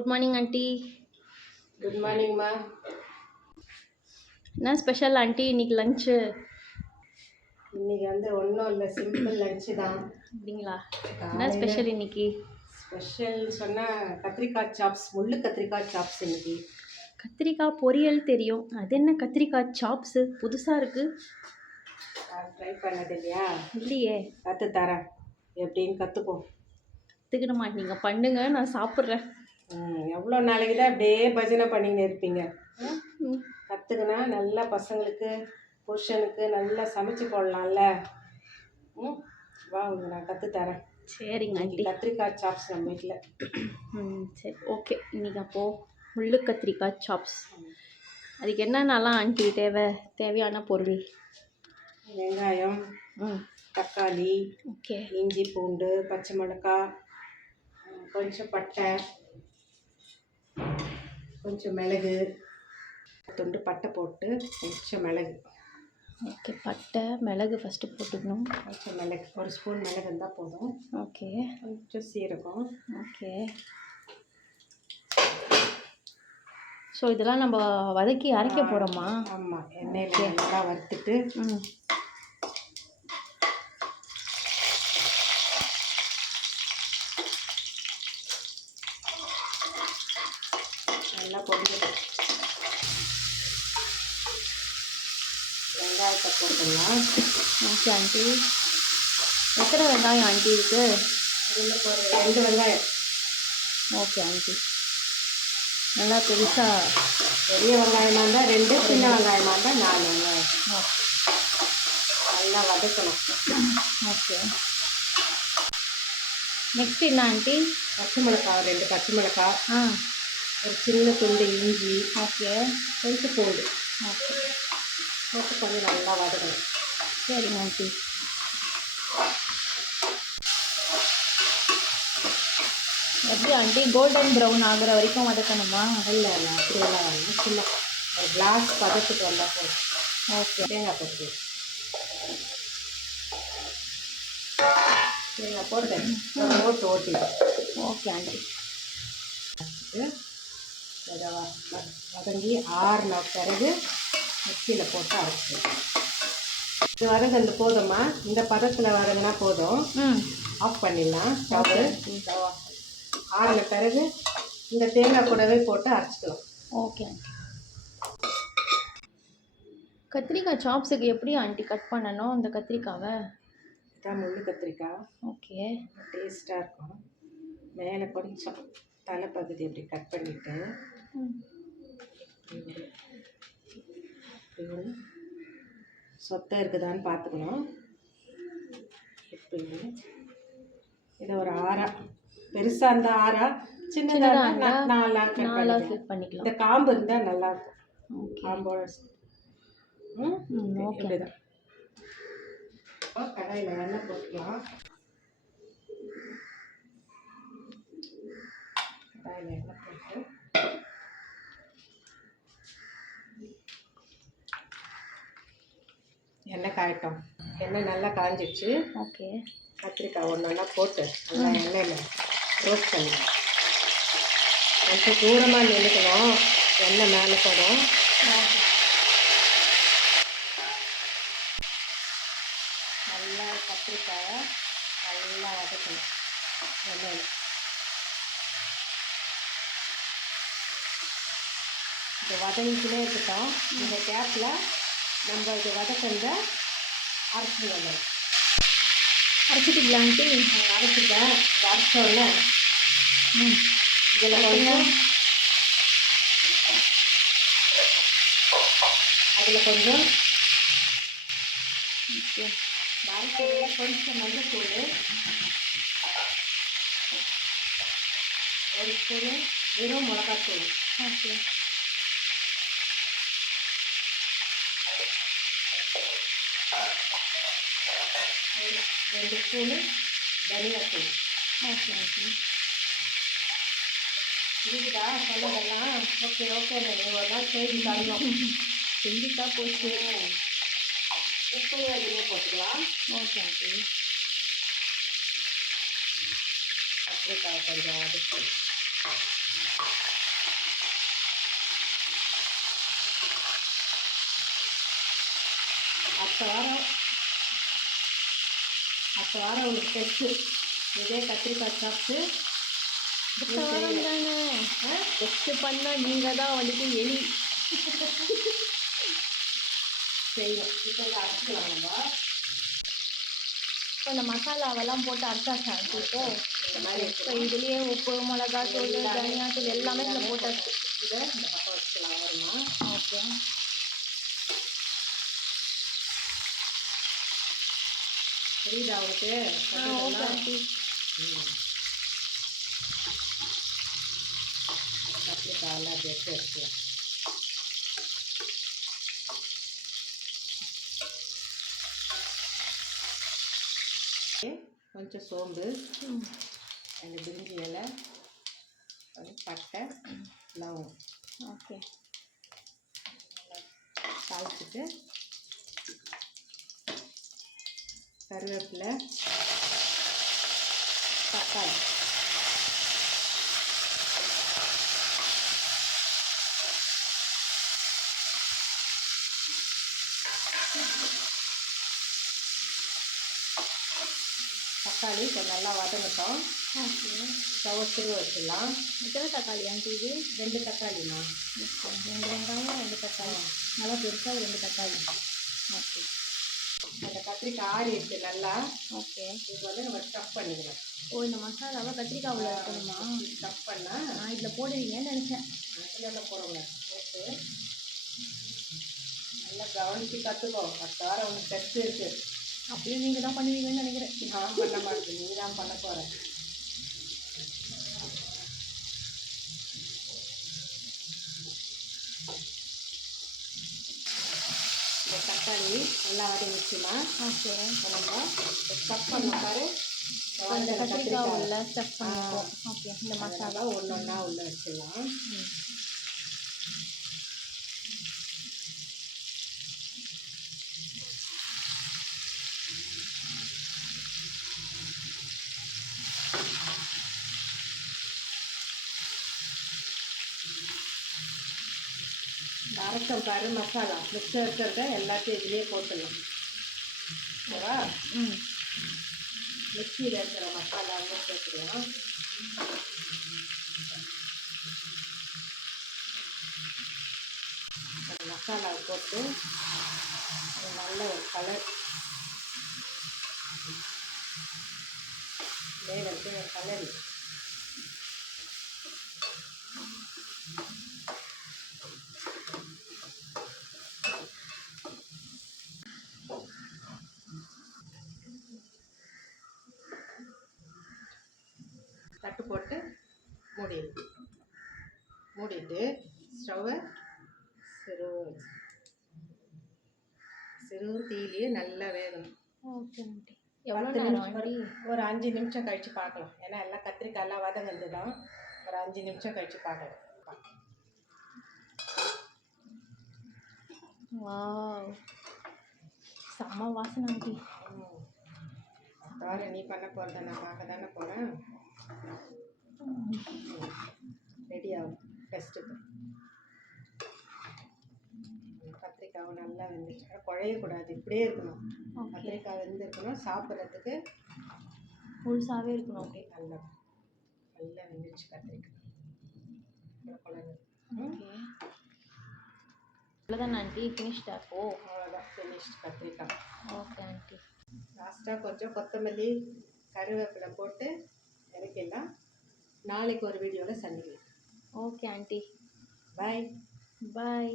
Good morning aunty good மார்னிங்மா என்ன special aunty இன்னைக்கு லஞ்சு இன்னைக்கு வந்து ஒன்றும் இல்லை சிம்பிள் லஞ்சு தான். அப்படிங்களா? என்ன ஸ்பெஷல் இன்னைக்கு? ஸ்பெஷல் சொன்னால் கத்திரிக்காய் சாப்ஸ் முள்ளு கத்திரிக்காய் சாப்ஸ் இன்னைக்கு. கத்திரிக்காய் பொரியல் தெரியும். அது என்ன கத்திரிக்காய் சாப்ஸு புதுசாக இருக்குது ட்ரை பண்ணது இல்லையா? இல்லையே. கற்று தரேன். எப்படின்னு கற்றுக்கோ கற்றுக்கணுமா நீங்கள் பண்ணுங்க நான் சாப்பிட்றேன். எவ்வளோ நாளைக்கு தான் அப்படியே பஜனை பண்ணின்னு இருப்பீங்க? கற்றுக்கினா நல்லா பசங்களுக்கு புருஷனுக்கு நல்லா சமைச்சு போடலாம்ல? ம் வா உங்களுக்கு நான் கற்று தரேன். சரிங்க ஆண்டி. கத்திரிக்காய் சாப்ஸ் நம்ம வீட்டில் ம் சரி ஓகே. இன்னைக்கு அப்போது முள்ளு கத்திரிக்காய் சாப்ஸ் அதுக்கு என்னென்னலாம் ஆண்டி தேவை? தேவையான பொருள்? வெங்காயம் ம். தக்காளி ஓகே. இஞ்சி பூண்டு பச்சை மிளகாய் கொஞ்சம் பட்டை கொஞ்சம் மிளகு துண்டு பட்டை போட்டு கொஞ்சம் மிளகு. ஓகே பட்டை மிளகு ஃபஸ்ட்டு போட்டுக்கணும். கொஞ்சம் மிளகு ஒரு ஸ்பூன் மிளகு இருந்தால் போதும். ஓகே. கொஞ்சம் சீரகம். ஓகே. ஸோ இதெல்லாம் நம்ம வதக்கி அரைக்க போகிறோமா ஆமாம் எண்ணெயில் நல்லா வறுத்துட்டு நல்லா வெங்காயத்தை போட்டுடலாம். Okay aunty. எத்தனை வெங்காயம் ஆண்டி இருக்கு? இதில் ஒரு ரெண்டு வெங்காயம். Okay aunty. நல்லா பெருசாக பெரிய வெங்காயமாக இருந்தால் ரெண்டு சின்ன வெங்காயமாக இருந்தால் நாலு வெங்காயம். நல்லா வதக்கணும். ஓகே. நெக்ஸ்ட் என்ன ஆண்டி? பச்சை மிளகாய் ரெண்டு பச்சை மிளகாய். ஆ. ஒரு சின்ன துண்டு இஞ்சி ஓகே. கொஞ்சம் பூண்டு ஓகே. போட்டு கொஞ்சம் நல்லா வதக்கணும் சரிங்க ஆண்டி எப்படி ஆண்டி கோல்டன் ப்ரௌன் ஆகுற வரைக்கும் வதக்கணுமா? இல்லை இல்லை அப்படியெல்லாம் வேணும் சும்மா ஒரு கிளாஸ் பதத்துக்கு வந்தால் போதும். ஓகே. தேங்காய் போட்டு தேங்காய் போட்டு ஓட்டு ஓட்டிடும் ஓகே ஆண்டி வதங்கி ஆறின பிறகு மிக்சியில் போட்டு அரைச்சிடும் இது வதங்கிறது போதுமா? இந்த பதத்தில் வதங்கினா போதும். ம். ஆஃப் பண்ணிடலாம். Stove Okay. ஸ்டவ் ஆஃப் ஆறின பிறகு இந்த தேங்காய் கூடவே போட்டு அரைச்சிக்கலாம். ஓகே கத்திரிக்காய் சாப்ஸுக்கு எப்படி ஆண்டி கட் பண்ணணும் இந்த கத்திரிக்காவை? இதான் முள்ளு கத்திரிக்காய். ஓகே டேஸ்ட்டாக இருக்கும். மேலே கொஞ்சம் தலைப்பகுதி இப்படி கட் பண்ணிவிட்டு சொத்தை இருக்குதான்னு பார்த்துக்கணும். இப்படி இதை ஒரு ஆறா. பெருசாக இருந்தால் ஆறா சின்னதாக சின்னதா இருந்தால் நாலாக பண்ணிக்கலாம். இந்த காம்பு இருந்தால் நல்லாயிருக்கும் காம்போட ம்? ஓகே. இப்போ கடாயில் எண்ணெய் போட்டுக்கலாம். கடாயில் எண்ணெய் காயட்டும் எண்ணெய் நல்லா காஞ்சிச்சு ஓகே. கத்திரிக்காய் ஒன்று ஒன்றா போட்டு நல்லா எண்ணெயில் ரோஸ்ட் பண்ணிக்கலாம் கொஞ்சம் தூரமாக நின்றுக்கணும் எண்ணெய் மேலே போடும் நல்லா கத்திரிக்காயை நல்லா வதக்கணும். எண்ணெயில். இது வதங்கிக்கினே இருக்கட்டும். இந்த கேப்பில் நம்ம இது வதக்கிறத அரைச்சி வரணும் அரைச்சிட்டிங்களா ஆண்டி அரைச்சிட்டேன் அரைச்சோடனே ம். இதில் கொஞ்சம். அதில் கொஞ்சம். அரைச்சதில் கொஞ்சம் மஞ்சத்தூள். ஒரு ஸ்பூனு வெறும் மிளகாத்தூள். ஓகே. ஒரு ரெண்டு ஸ்பூனு தனியாத்தூள் ஓகே ஆண்டி இருக்குதா சொன்னதெல்லாம் ஓகே ஓகே நீங்கள் ஒரு நாள் செய்தி தரணும் செஞ்சுட்டா போச்சு உப்பு அதிலே போட்டுக்கலாம் ஓகே ஆண்டி கத்திரிக்காய் கொஞ்சம் வதக்கி அடுத்த வாரம் உங்களுக்கு டெஸ்ட்டு இதே கத்திரிக்காய் சாப்பிட்டு அடுத்த வாரம் தானே? டெஸ்ட் பண்ணால் நீங்கள் தான் வந்துட்டு எலி. செய்யணும் இப்போ இதை அரைச்சிக்கலாம் நம்ம. இப்போ இந்த மசாலாவெல்லாம் போட்டு அரைச்சாச்சா இப்போ இதுலேயே உப்பு மிளகா தூள் தனியா தூள் எல்லாமே இதில் போட்டாச்சு இதை இந்த பக்கம் வச்சுக்கலாம். வருமா ஓகே. புரியுதா அவருக்கு? ஆ ஓகே ஆண்டி. கத்திரிக்காயெல்லாம் அப்படி எடுத்து வச்சுக்கலாம். ஓகே, கொஞ்சம் சோம்பு. ம். ரெண்டு பிரிஞ்சி இலை. கொஞ்சம் பட்டை. லவங்கம். ஓகே. தாளிச்சிட்டு கருவேப்பிலை தக்காளி. தக்காளி கொஞ்சம் நல்லா வதங்கட்டும். திருவ வச்சிடலாம். எத்தனை தக்காளி ஆண்டி இது? ரெண்டு தக்காளிம்மா. ரெண்டு வெங்காயம் ரெண்டு தக்காளி. நல்லா பெருசாக ரெண்டு தக்காளி. ஓகே. அந்த கத்திரிக்காய் ஆறி இருக்கு நல்லா. ஓகே. இது வந்து நம்ம ஸ்டஃப் பண்ணிக்கலாம். ஓ இந்த மசாலாவை கத்திரிக்காய் உள்ள இருக்கணுமா? ஸ்டஃப் பண்ணால் நான் இதில் போடுவீங்கன்னு நினச்சேன். அதில் போடக்கூடாது போட்டு நல்லா கவனித்து கற்றுக்கோ அடுத்த வாரம் உனக்கு டெஸ்ட் இருக்குது அப்படியும் நீங்கள் தான் பண்ணுவீங்கன்னு நினைக்கிறேன். நான் பண்ண மாட்டேன். நீ தான் பண்ண போகிற தக்காளி நல்லா வதங்கிச்சுமா ஓகே நம்ம ஸ்டஃப் பண்ண பாரு. கத்திரிக்காய் உள்ள ஸ்டஃப் பண்ணிப்போம். ஓகே இந்த மசாலா. ஒன்று ஒன்றா உள்ளே வச்சிடலாம். அரைச்சம் பாரு மசாலா. மிக்சர் இருக்கிறத எல்லாத்தையும் இதுலேயே போட்டுடலாம். ஓகேவா? ம். மிக்சியில் இருக்கிற மசாலாவும் சேர்த்துக்கலாம் மசாலாவை போட்டு நல்ல ஒரு கலர் மேலே இருக்கு ஒரு கலர் தட்டு போட்டு மூடிடு. மூடிட்டு ஸ்டவ்வை சிறு சிறு தீயிலேயே நல்லா வேகணும். Okay aunty. எவ்வளோ நேரம் ஒரு அஞ்சு நிமிஷம் கழித்து பார்க்கலாம். ஏன்னா எல்லாம் கத்திரிக்காய் எல்லாம் வதங்கந்து தான் ஒரு அஞ்சு நிமிஷம் கழித்து பார்க்கலாம். வாவ். செம்ம வாசனை ஆண்டி. வாரம் நீ பண்ண போகிறத நான் பார்க்க தானே போகிறேன் ரெடி ஆகும். டெஸ்ட்டுக்கு கத்திரிக்காவை நல்லா வெந்துச்சு குழையக்கூடாது இப்படியே இருக்கணும். கத்திரிக்காய் வெந்திருக்கணும். சாப்பிட்றதுக்கு முழுசாகவே இருக்கணும். ஓகே நல்லா நல்லா வெந்துச்சு கத்திரிக்காய் குழம்பு. ஓகே அவ்வளோதான் ஆண்டி. ஃபினிஷ்டா ஓ அவ்வளோதான் ஃபினிஷ்ட் கத்திரிக்காய் ஓகே ஆண்டி. லாஸ்ட்டாக கொஞ்சம் கொத்தமல்லி கருவேப்பிலை போட்டு இறக்கிடலாம். நாளைக்கு ஒரு வீடியோவில் சந்திக்கலாம். ஓகே ஆண்டி பாய் பாய்